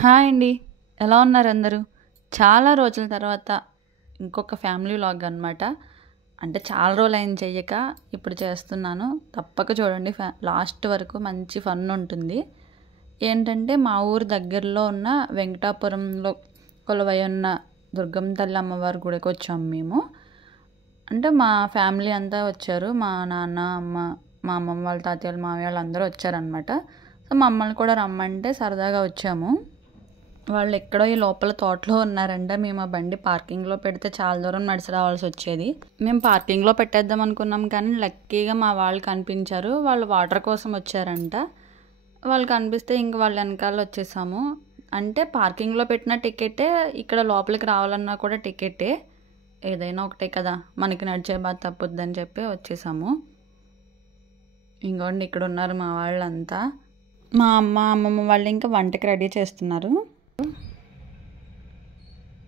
Hi అండి. ఎలా ఉన్నారు అందరూ? చాలా రోజుల తర్వాత ఇంకొక ఫ్యామిలీ వ్లాగ్ అనమాట. అంటే చాలా రోజులైంది చెయ్యక, ఇప్పుడు చేస్తున్నాను. తప్పక చూడండి, లాస్ట్ వరకు మంచి ఫన్ ఉంటుంది. ఏంటంటే మా ఊరు దగ్గరలో ఉన్న వెంకటాపురంలో కొలువై ఉన్న దుర్గమ్మ తల్లి అమ్మవారి గుడికి వచ్చాము మేము. అంటే మా ఫ్యామిలీ అంతా వచ్చారు. మా నాన్న, అమ్మ, మా అమ్మమ్మ వాళ్ళ తాతయ్యలు, మామయ్య వాళ్ళు అందరూ వచ్చారనమాట. సో మమ్మల్ని కూడా రమ్మంటే సరదాగా వచ్చాము. వాళ్ళు ఎక్కడో ఈ లోపల తోటలో ఉన్నారంట. మేము ఆ బండి పార్కింగ్లో పెడితే చాలా దూరం నడిచి రావాల్సి వచ్చేది. మేము పార్కింగ్లో పెట్టేద్దాం అనుకున్నాం, కానీ లక్కీగా మా వాళ్ళు కనిపించారు. వాళ్ళు వాటర్ కోసం వచ్చారంట. వాళ్ళు కనిపిస్తే ఇంక వాళ్ళ వెనకాల వచ్చేసాము. అంటే పార్కింగ్లో పెట్టిన టికెటే, ఇక్కడ లోపలికి రావాలన్నా కూడా టికెటే. ఏదైనా ఒకటే కదా, మనకి నడిచే బాధ తప్పుద్దని చెప్పి వచ్చేసాము. ఇంకోండి ఇక్కడ ఉన్నారు మా వాళ్ళంతా. మా అమ్మమ్మ వాళ్ళు ఇంకా వంటకి రెడీ చేస్తున్నారు.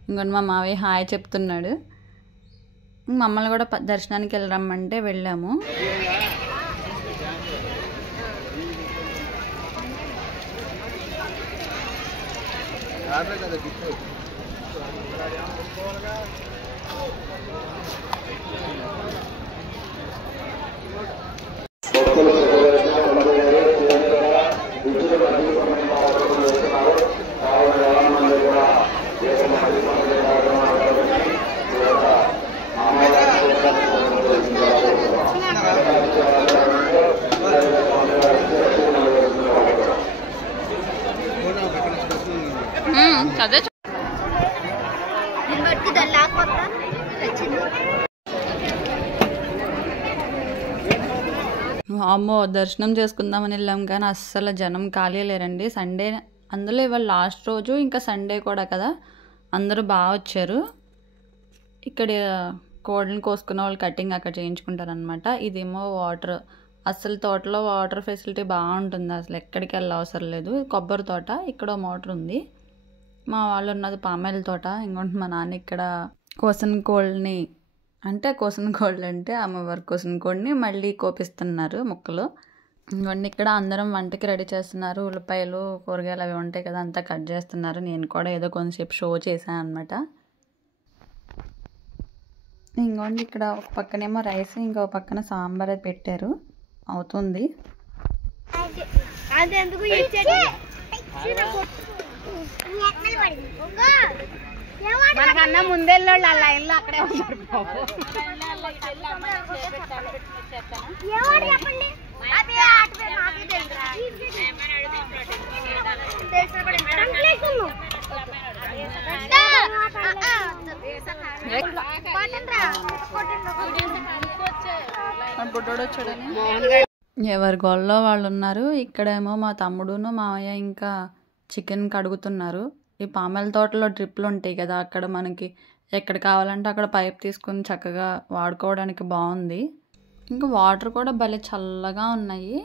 ఇంకోటి మా మావయ్య హాయ్ చెప్తున్నాడు. మమ్మల్ని కూడా దర్శనానికి వెళ్ళరమ్మంటే వెళ్ళాము. అమ్మో, దర్శనం చేసుకుందామని వెళ్ళాం కానీ అస్సలు జనం ఖాళీ లేరండి. సండే, అందులో ఇవాళ లాస్ట్ రోజు, ఇంకా సండే కూడా కదా, అందరూ బాగా వచ్చారు. ఇక్కడ కోళ్ళని కోసుకున్న వాళ్ళు కటింగ్ అక్కడ చేయించుకుంటారనమాట. ఇదేమో వాటర్, అసలు తోటలో వాటర్ ఫెసిలిటీ బాగుంటుంది, అసలు ఎక్కడికి వెళ్ళ అవసరం లేదు. కొబ్బరి తోట, ఇక్కడ మోటార్ ఉంది. మా వాళ్ళు ఉన్నది పామాయిల్ తోట. ఇంకోటి మా నాన్న ఇక్కడ కోసిన కోళ్ళని, అంటే కోసిన కోళ్ళు అంటే అమ్మవారి కోసిన కోడిని మళ్ళీ కోపిస్తున్నారు ముక్కలు. ఇంకొన్ని ఇక్కడ అందరం వంటకి రెడీ చేస్తున్నారు. ఉల్లిపాయలు, కూరగాయలు అవి ఉంటాయి కదా, అంతా కట్ చేస్తున్నారు. నేను కూడా ఏదో కొంచెంసేపు షో చేశాను అనమాట. ఇంకోండి ఇక్కడ ఒక పక్కనేమో రైస్, ఇంకో పక్కన సాంబార్ అది పెట్టారు, అవుతుంది. మనకన్నా ముందెళ్ళోళ్ళు ఆ లైన్లో అక్కడే ఉంటారు. ఎవరి గోల్లో వాళ్ళు ఉన్నారు. ఇక్కడేమో మా తమ్ముడును మావయ్య ఇంకా చికెన్ కడుగుతున్నారు. ఈ పామాయిల్ తోటలో డ్రిప్లు ఉంటాయి కదా, అక్కడ మనకి ఎక్కడ కావాలంటే అక్కడ పైప్ తీసుకుని చక్కగా వాడుకోవడానికి బాగుంది. ఇంకా వాటర్ కూడా భలే చల్లగా ఉన్నాయి.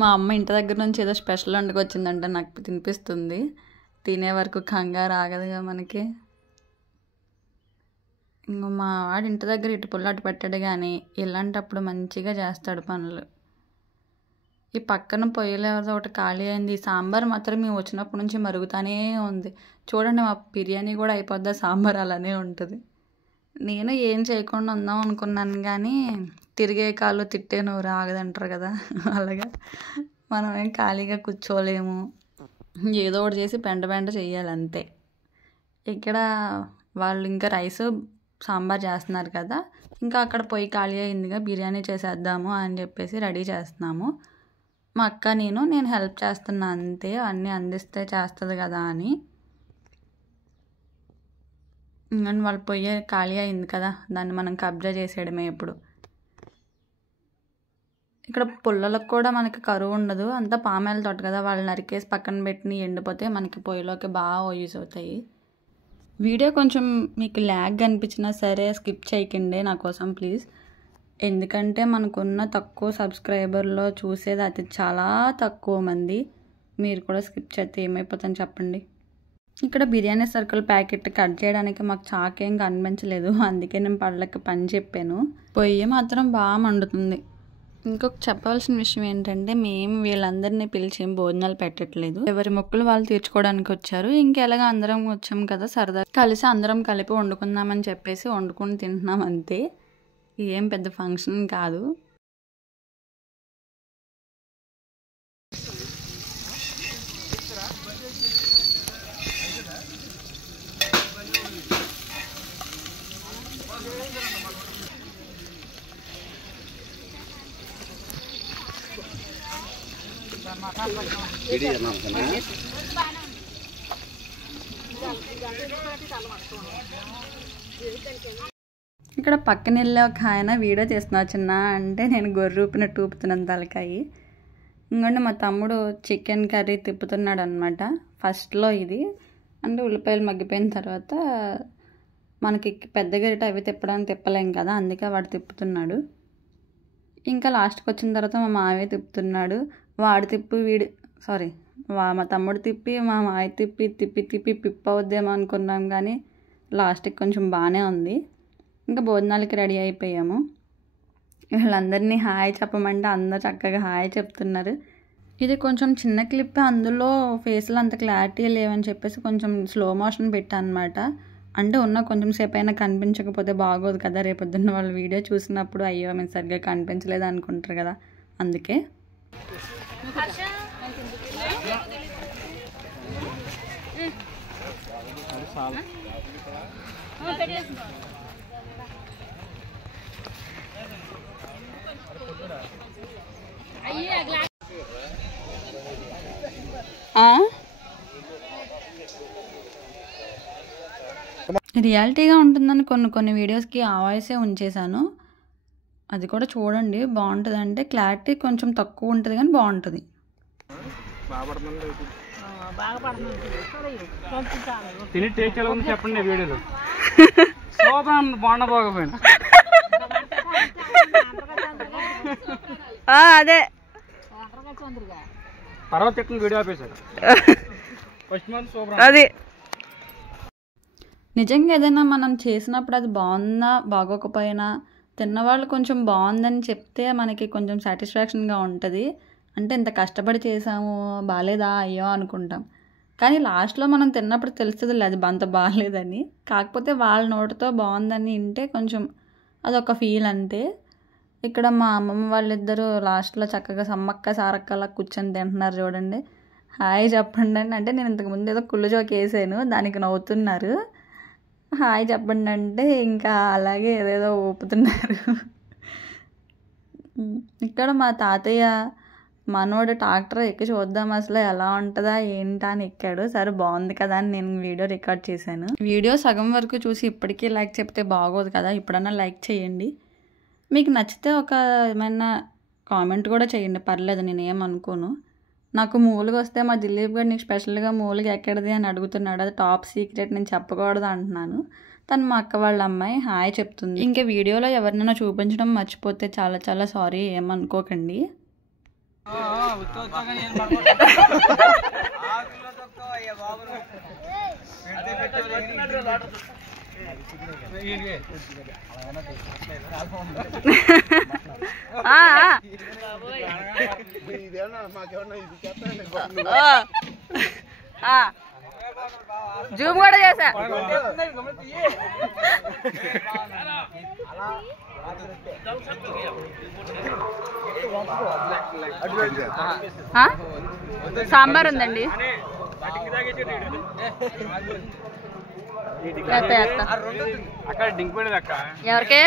మా అమ్మ ఇంటి దగ్గర నుంచి ఏదో స్పెషల్ వండుకు వచ్చిందంటే నాకు తినిపిస్తుంది. తినే వరకు కంగారు ఆగదుగా మనకి. ఇంకో మా వాడు ఇంటి దగ్గర ఇటు పుల్ల అటు పెట్టాడు, కానీ ఇలాంటప్పుడు మంచిగా చేస్తాడు పనులు. ఈ పక్కన పొయ్యిలో ఒకటి ఖాళీ అయింది. సాంబార్ మాత్రం మేము వచ్చినప్పటి నుంచి మరుగుతానే ఉంది. చూడండి, మా బిర్యానీ కూడా అయిపోద్దా, సాంబార్ అలానే ఉంటుంది. నేను ఏం చేయకుండా ఉందాం అనుకున్నాను, కానీ తిరిగే కాళ్ళు తిట్టే నోరు ఆగదంటారు కదా, అలాగా మనం ఏం ఖాళీగా కూర్చోలేము. ఏదో ఒకటి చేసి పెంట చేయాలి అంతే. ఇక్కడ వాళ్ళు ఇంకా రైస్ సాంబార్ చేస్తున్నారు కదా, ఇంకా అక్కడ పొయ్యి ఖాళీ అయిందిగా, బిర్యానీ చేసేద్దాము అని చెప్పేసి రెడీ చేస్తున్నాము. మా అక్క నేను హెల్ప్ చేస్తున్నా అంతే, అన్నీ అందిస్తే చేస్తుంది కదా అని. ఇంకా వాళ్ళు పొయ్యి ఖాళీ అయింది కదా, దాన్ని మనం కబ్జా చేసేయడమే ఇప్పుడు. ఇక్కడ పుల్లలకు కూడా మనకి కరువు ఉండదు, అంతా పామాయిల్ తోట కదా, వాళ్ళు నరికేసి పక్కన పెట్టి ఎండిపోతే మనకి పొయ్యిలోకి బాగా యూజ్ అవుతాయి. వీడియో కొంచెం మీకు ల్యాగ్ అనిపించినా సరే స్కిప్ చేయకండి నా కోసం ప్లీజ్. ఎందుకంటే మనకున్న తక్కువ సబ్స్క్రైబర్లో చూసేది అది చాలా తక్కువ మంది. మీరు కూడా స్కిప్ చేస్తే ఏమైపోతుందని చెప్పండి. ఇక్కడ బిర్యానీ సర్కిల్ ప్యాకెట్ కట్ చేయడానికి మాకు చాకేం కనిపించలేదు, అందుకే నేను పళ్ళకి పని చెప్పాను. పొయ్యి మాత్రం బాగా మండుతుంది. ఇంకొక చెప్పవలసిన విషయం ఏంటంటే మేము వీళ్ళందరినీ పిలిచి భోజనాలు పెట్టట్లేదు. ఎవరి మొక్కులు వాళ్ళు తీర్చుకోవడానికి వచ్చారు. ఇంకెలాగా అందరం వచ్చాం కదా, సరదా కలిసి అందరం కలిపి వండుకుందామని చెప్పేసి వండుకొని తింటున్నాం అంతే. ఏం పెద్ద ఫంక్షన్ కాదు. ఇక్కడ పక్కన వెళ్ళే ఒక ఆయన వీడియో చేస్తున్నారు చిన్న అంటే నేను గొర్రె ఊపినట్టు ఊపుతున్నాను తలకాయి. ఇంకొండి మా తమ్ముడు చికెన్ కర్రీ తిప్పుతున్నాడు అనమాట. ఫస్ట్లో ఇది అంటే ఉల్లిపాయలు మగ్గిపోయిన తర్వాత మనకి పెద్ద గరిట అవి తిప్పలేం కదా, అందుకే వాడు తిప్పుతున్నాడు. ఇంకా లాస్ట్కి వచ్చిన తర్వాత మా మావయ్య తిప్పుతున్నాడు. వాడు తిప్పి మా తమ్ముడు తిప్పి మా మావయ్య తిప్పి పిప్పవుద్దేమో అనుకున్నాం, కానీ లాస్ట్కి కొంచెం బాగానే ఉంది. ఇంకా భోజనాలకి రెడీ అయిపోయాము. వీళ్ళందరినీ హాయ్ చెప్పమంటే అందరూ చక్కగా హాయ్ చెప్తున్నారు. ఇది కొంచెం చిన్న క్లిప్, అందులో ఫేస్లో అంత క్లారిటీ లేవని చెప్పేసి కొంచెం స్లో మోషన్ పెట్టాను అనమాట. అంటే ఉన్న కొంచెం సేపు అయినా కనిపించకపోతే బాగోదు కదా, రేపొద్దున్న వాళ్ళు వీడియో చూసినప్పుడు అయ్యో మేము సరిగ్గా కనిపించలేదు అనుకుంటారు కదా, అందుకే. రియాలిటీగా ఉంటుందని కొన్ని వీడియోస్కి ఆ వాయిసే ఉంచేశాను. అది కూడా చూడండి, బాగుంటుంది. అంటే క్లారిటీ కొంచెం తక్కువ ఉంటుంది కానీ బాగుంటుంది. చెప్పండి వీడియోలో బాగుండబోకపోయినా అదే తర్వాత వీడియో ఆపేశారు. అది నిజంగా ఏదైనా మనం చేసినప్పుడు అది బాగున్నా బాగోకపోయినా తిన్నవాళ్ళు కొంచెం బాగుందని చెప్తే మనకి కొంచెం సాటిస్ఫాక్షన్గా ఉంటుంది. అంటే ఇంత కష్టపడి చేసాము, బాగాలేదా అయ్యో అనుకుంటాం. కానీ లాస్ట్లో మనం తిన్నప్పుడు తెలుస్తుంది అది అంత బాగాలేదని. కాకపోతే వాళ్ళ నోటితో బాగుందని వింటే కొంచెం అదొక ఫీల్ అంతే. ఇక్కడ మా అమ్మమ్మ వాళ్ళిద్దరూ లాస్ట్లో చక్కగా సమ్మక్క సారక్కలా కూర్చొని తింటున్నారు చూడండి. హాయ్ చెప్పండి అని అంటే నేను ఇంతకుముందు ఏదో కుళ్ళు జోక్ వేసాను, దానికి నవ్వుతున్నారు. హాయ్ చెప్పండి అంటే ఇంకా అలాగే ఏదేదో ఊపుతున్నారు. ఇక్కడ మా తాతయ్య మనోడు ట్రాక్టర్ ఎక్కి చూద్దాం అసలు ఎలా ఉంటుందా ఏంటా అని ఎక్కాడు. సరే బాగుంది కదా అని నేను వీడియో రికార్డ్ చేశాను. వీడియో సగం వరకు చూసి ఇప్పటికీ లైక్ చెప్తే బాగోదు కదా, ఇప్పుడన్నా లైక్ చేయండి. మీకు నచ్చితే ఏమైనా కామెంట్ కూడా చేయండి, పర్లేదు, నేను ఏమనుకోను. నాకు మూలుగా వస్తే మా దిలీప్ గారు నీకు స్పెషల్గా మూలుగా ఎక్కడిది అని అడుగుతున్నాడు. అది టాప్ సీక్రెట్, నేను చెప్పకూడదు అంటున్నాను. తను మా అక్క వాళ్ళ అమ్మాయి హాయ్ చెప్తుంది. ఇంకా వీడియోలో ఎవరినైనా చూపించడం మర్చిపోతే చాలా చాలా సారీ, ఏమనుకోకండి. జూమ్ కూడా చేసా. సాంబార్ ఉందండి. ఎవరికి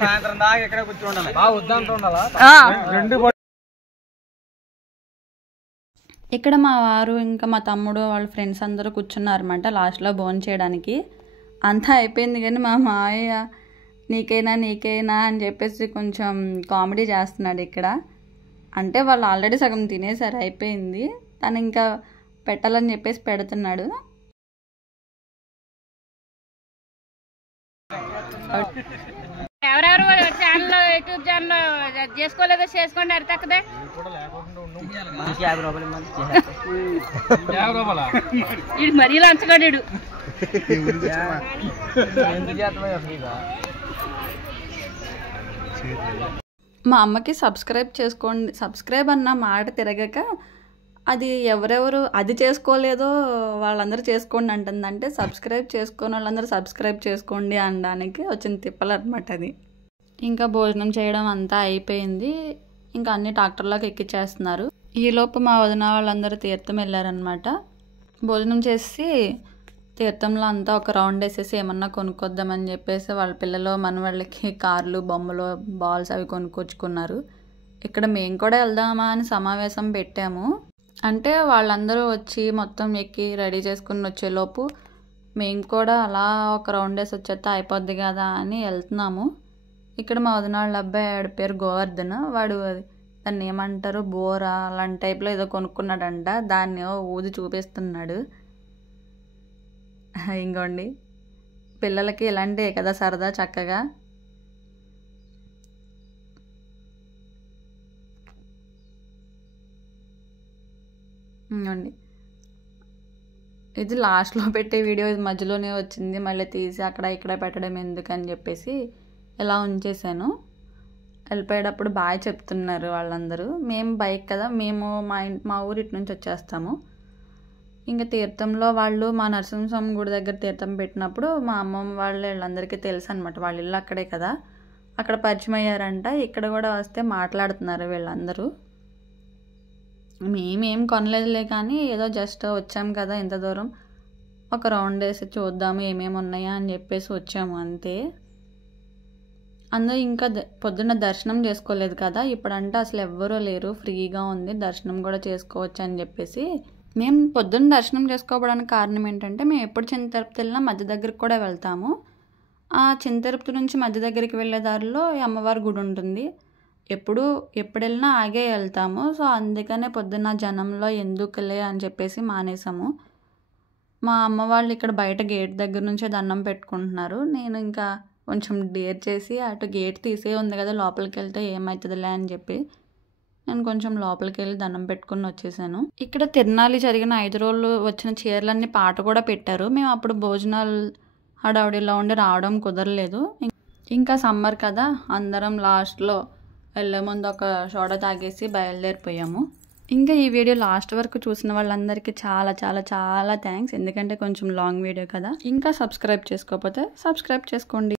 సాయంత్రం దాకా ఎక్కడ కూర్చోండాలి, వద్దంటూ ఉండాలా. ఇక్కడ మా వారు ఇంకా మా తమ్ముడు వాళ్ళ ఫ్రెండ్స్ అందరూ కూర్చున్నారన్నమాట లాస్ట్లో భోజనం చేయడానికి. అంతా అయిపోయింది కానీ మా మావయ్య నీకైనా అని చెప్పేసి కొంచెం కామెడీ చేస్తున్నాడు ఇక్కడ. అంటే వాళ్ళు ఆల్రెడీ సగం తినేసారు, అయిపోయింది. తను ఇంకా పెట్టాలని చెప్పేసి పెడుతున్నాడు. ఎవరెవరు ఛానల్ యూట్యూబ్ ఛానల్ చేసుకోలేదో చేసుకోండి, అరితక్కదే. ఇది మరీ లంచగాడు. మా అమ్మకి సబ్స్క్రైబ్ అన్న మాట తిరగక అది ఎవరెవరు అది చేసుకోలేదో వాళ్ళందరూ చేసుకోండి అంటుంది. అంటే సబ్స్క్రైబ్ చేసుకొని వాళ్ళందరూ సబ్స్క్రైబ్ చేసుకోండి అనడానికి వచ్చిన తిప్పలు అనమాట అది. ఇంకా భోజనం చేయడం అంతా అయిపోయింది. ఇంకా అన్ని ట్రాక్టర్లోకి ఎక్కిచ్చేస్తున్నారు. ఈలోపు మా వదిన వాళ్ళందరూ తీర్థం వెళ్ళారనమాట. భోజనం చేసి తీర్థంలో అంతా ఒక రౌండ్ వేసేసి ఏమన్నా కొనుక్కొద్దామని చెప్పేసి వాళ్ళ పిల్లలు మనవాళ్ళకి కార్లు, బొమ్మలు, బాల్స్ అవి కొనుక్కొచ్చుకున్నారు. ఇక్కడ మేము కూడా వెళ్దామా అని సమావేశం పెట్టాము. అంటే వాళ్ళందరూ వచ్చి మొత్తం ఎక్కి రెడీ చేసుకుని వచ్చేలోపు మేము కూడా అలా ఒక రౌండ్ వేసి వచ్చేస్తే అయిపోద్ది కదా అని వెళ్తున్నాము. ఇక్కడ మా వదిన వాళ్ళ అబ్బాయి ఆడి పేరు గోవర్ధన్. వాడు దాన్ని ఏమంటారు బోరా అలాంటి టైప్లో ఏదో కొనుక్కున్నాడంట. దాన్ని ఊది చూపిస్తున్నాడు. ఇంకోండి పిల్లలకి ఇలాంటివే కదా సరదా చక్కగా. ఇంకోండి ఇది లాస్ట్లో పెట్టే వీడియో, ఇది మధ్యలోనే వచ్చింది. మళ్ళీ తీసి అక్కడ ఇక్కడ పెట్టడం ఎందుకని చెప్పేసి ఇలా ఉంచేసాను. వెళ్ళిపోయేటప్పుడు బాయ్ చెప్తున్నారు వాళ్ళందరూ. మేము బైక్ కదా, మేము మా ఊరి ఇటు నుంచి వచ్చేస్తాము. ఇంకా తీర్థంలో వాళ్ళు మా నరసింహస్వామి గుడి దగ్గర తీర్థం పెట్టినప్పుడు మా అమ్మమ్మ వాళ్ళందరికీ తెలుసు అనమాట. వాళ్ళ ఇల్లు అక్కడే కదా, అక్కడ పరిచయం అయ్యారంట. ఇక్కడ కూడా వస్తే మాట్లాడుతున్నారు వీళ్ళందరూ. మేమేం కొనలేదులే కానీ ఏదో జస్ట్ వచ్చాం కదా ఇంత దూరం, ఒక రౌండ్ వేసి చూద్దాము ఏమేమి ఉన్నాయా అని చెప్పేసి వచ్చాము అంతే. అందులో ఇంకా పొద్దున్న దర్శనం చేసుకోలేదు కదా, ఇప్పుడంటే అసలు ఎవ్వరూ లేరు, ఫ్రీగా ఉంది, దర్శనం కూడా చేసుకోవచ్చు అని చెప్పేసి మేము పొద్దున్న దర్శనం చేసుకోవడానికి కారణం ఏంటంటే మేము ఎప్పుడు చిన్న తిరుపతి వెళ్ళినా మధ్య దగ్గరికి కూడా వెళ్తాము. ఆ చిన్న తిరుపతి నుంచి మధ్య దగ్గరికి వెళ్ళే దారిలో అమ్మవారి గుడి ఉంటుంది. ఎప్పుడు వెళ్ళినా ఆగే వెళ్తాము. సో అందుకనే పొద్దున్న జనంలో ఎందుకులే అని చెప్పేసి మానేసాము. మా అమ్మ వాళ్ళు ఇక్కడ బయట గేట్ దగ్గర నుంచే దండం పెట్టుకుంటున్నారు. నేను ఇంకా కొంచెం డేర్ చేసి అటు గేట్ తీసే ఉంది కదా, లోపలికి వెళ్తే ఏమవుతుందిలే అని చెప్పి నేను కొంచెం లోపలికి వెళ్ళి దండం పెట్టుకుని వచ్చేసాను. ఇక్కడ తిరునాళి జరిగిన 5 రోజులు వచ్చిన చీరలన్నీ పాట కూడా పెట్టారు. మేము అప్పుడు భోజనాలు హడావుడిలో ఉండి రావడం కుదరలేదు. ఇంకా సమ్మర్ కదా, అందరం లాస్ట్లో వెళ్ళే ముందు ఒక సోడా తాగేసి బయలుదేరిపోయాము. ఇంకా ఈ వీడియో లాస్ట్ వరకు చూసిన వాళ్ళందరికీ చాలా చాలా చాలా థ్యాంక్స్. ఎందుకంటే కొంచెం లాంగ్ వీడియో కదా. ఇంకా సబ్స్క్రైబ్ చేసుకోకపోతే సబ్స్క్రైబ్ చేసుకోండి.